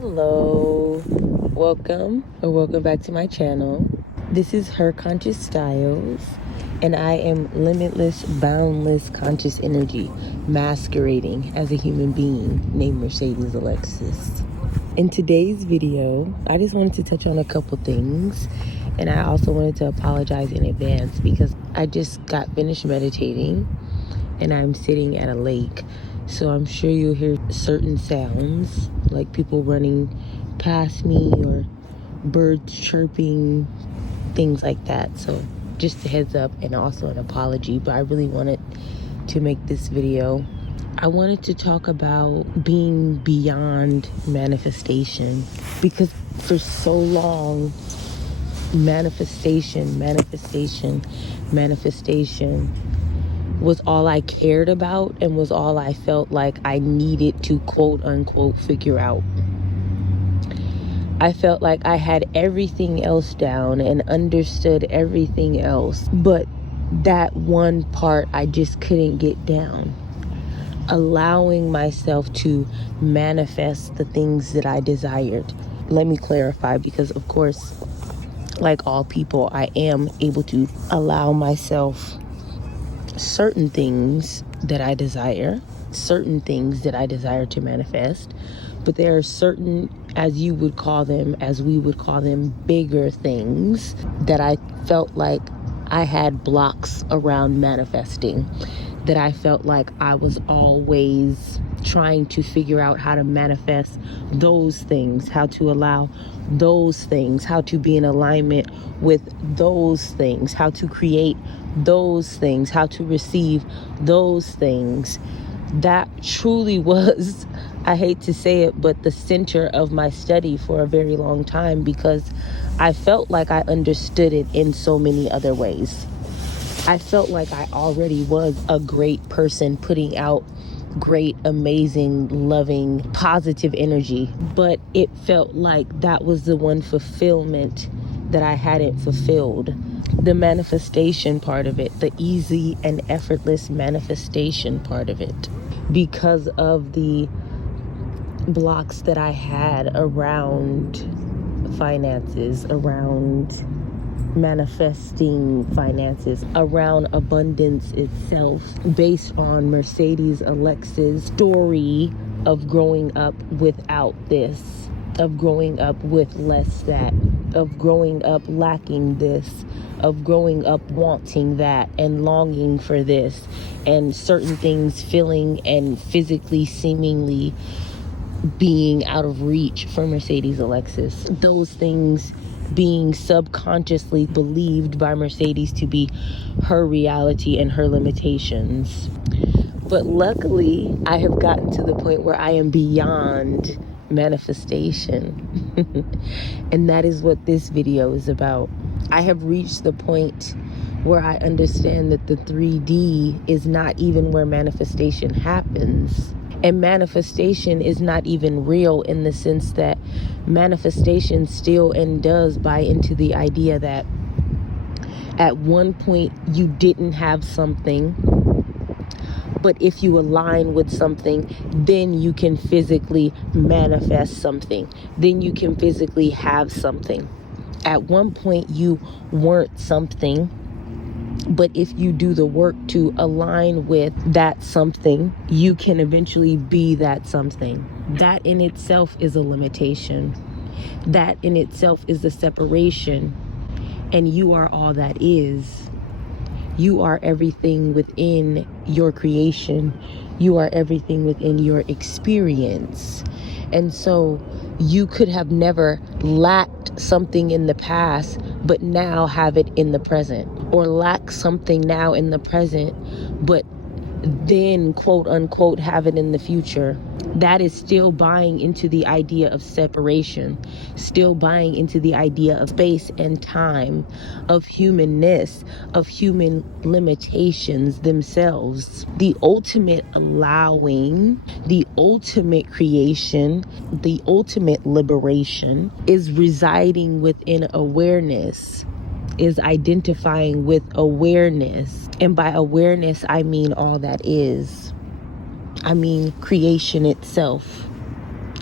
Hello, welcome back to my channel. This is Her Conscious Styles, and I am limitless, boundless conscious energy masquerading as a human being named Mercedes Alexis. In today's video, I just wanted to touch on a couple things, and I also wanted to apologize in advance because I just got finished meditating and I'm sitting at a lake. So I'm sure you'll hear certain sounds, like people running past me or birds chirping, things like that. So just a heads up and also an apology, but I really wanted to make this video. I wanted to talk about being beyond manifestation, because for so long, manifestation was all I cared about and was all I felt like I needed to quote unquote figure out. I felt like I had everything else down and understood everything else, but that one part I just couldn't get down. Allowing myself to manifest the things that I desired. Let me clarify, because of course, like all people, I am able to allow myself certain things that I desire to manifest, but there are certain, as we would call them, bigger things that I felt like I had blocks around manifesting, that I felt like I was always trying to figure out how to manifest those things, how to allow those things, how to be in alignment with those things, how to create those things, how to receive those things. That truly was, I hate to say it, but the center of my study for a very long time, because I felt like I understood it in so many other ways. I felt like I already was a great person putting out great, amazing, loving, positive energy, but it felt like that was the one fulfillment that I hadn't fulfilled. The manifestation part of it, the easy and effortless manifestation part of it, because of the blocks that I had around finances, around manifesting finances, around abundance itself, based on Mercedes Alexis' story of growing up without this, of growing up with less that, of growing up lacking this, of growing up wanting that and longing for this, and certain things feeling and physically seemingly being out of reach for Mercedes Alexis. Those things being subconsciously believed by Mercedes to be her reality and her limitations. But luckily, I have gotten to the point where I am beyond manifestation. And that is what this video is about. I have reached the point where I understand that the 3D is not even where manifestation happens. And manifestation is not even real, in the sense that manifestation still and does buy into the idea that at one point you didn't have something, but if you align with something, then you can physically manifest something. Then you can physically have something. At one point you weren't something, but if you do the work to align with that something, you can eventually be that something. That in itself is a limitation. That in itself is a separation. And you are all that is. You are everything within your creation. You are everything within your experience. And so you could have never lacked something in the past, but now have it in the present, or lack something now in the present, but then quote unquote have it in the future. That is still buying into the idea of separation, still buying into the idea of space and time, of humanness, of human limitations themselves. The ultimate allowing, the ultimate creation, the ultimate liberation is residing within awareness, is identifying with awareness. And by awareness, I mean all that is. I mean creation itself.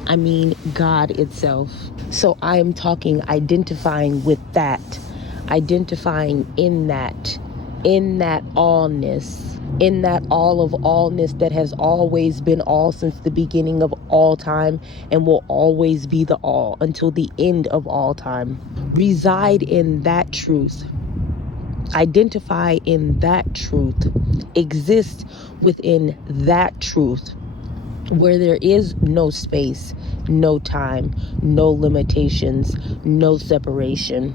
I mean God itself. So I am talking, identifying with that, identifying in that allness, in that all of allness that has always been all since the beginning of all time and will always be the all until the end of all time. Reside in that truth. Identify in that truth. Exist within that truth, where there is no space, no time, no limitations, no separation,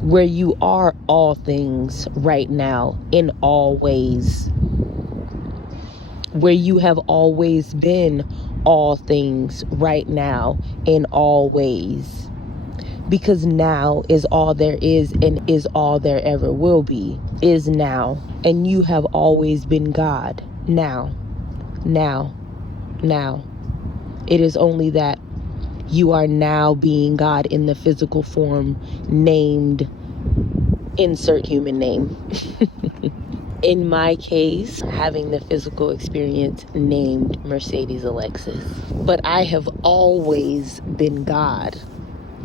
where you are all things right now in all ways, where you have always been all things right now in all ways, because now is all there is and is all there ever will be, is now, and you have always been God. Now. It is only that you are now being God in the physical form named, insert human name. In my case, having the physical experience named Mercedes Alexis. But I have always been God.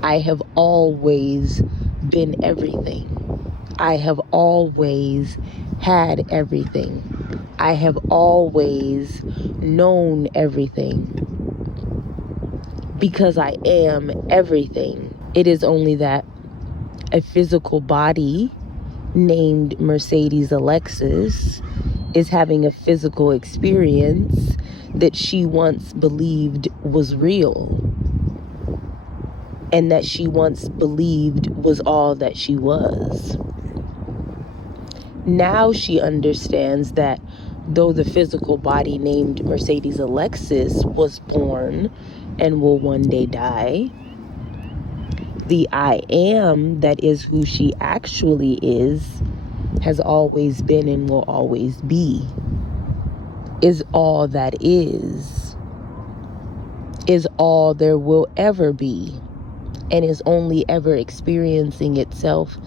I have always been everything. I have always had everything. I have always known everything. Because I am everything. It is only that a physical body named Mercedes Alexis is having a physical experience that she once believed was real, and that she once believed was all that she was. Now she understands that though the physical body named Mercedes Alexis was born and will one day die, the I am that is who she actually is, has always been and will always be, is all that is all there will ever be, and is only ever experiencing itself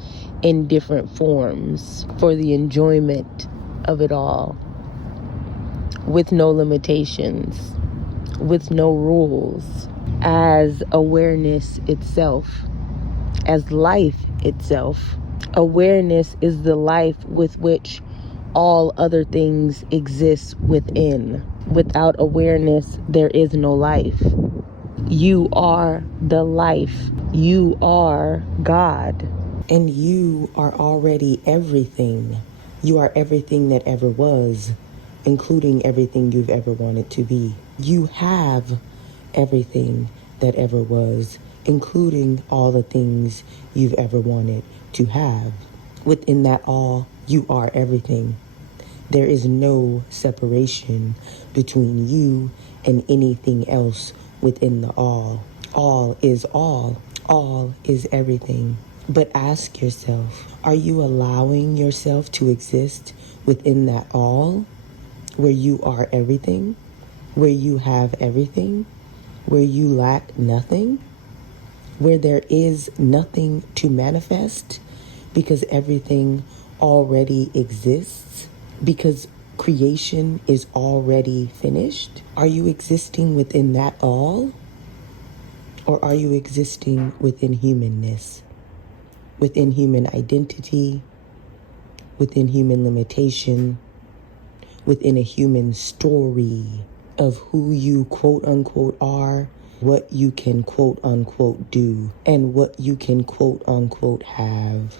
in different forms for the enjoyment of it all, with no limitations, with no rules, as awareness itself, as life itself. Awareness is the life with which all other things exist within. Without awareness, there is no life. You are the life. You are God. And you are already everything. You are everything that ever was, including everything you've ever wanted to be. You have everything that ever was, including all the things you've ever wanted to have. Within that all, you are everything. There is no separation between you and anything else within the all. All is all. All is everything. But ask yourself, are you allowing yourself to exist within that all, where you are everything, where you have everything, where you lack nothing, where there is nothing to manifest because everything already exists, because creation is already finished? Are you existing within that all? Or are you existing within humanness, within human identity, within human limitation, within a human story of who you quote unquote are, what you can quote unquote do, and what you can quote unquote have?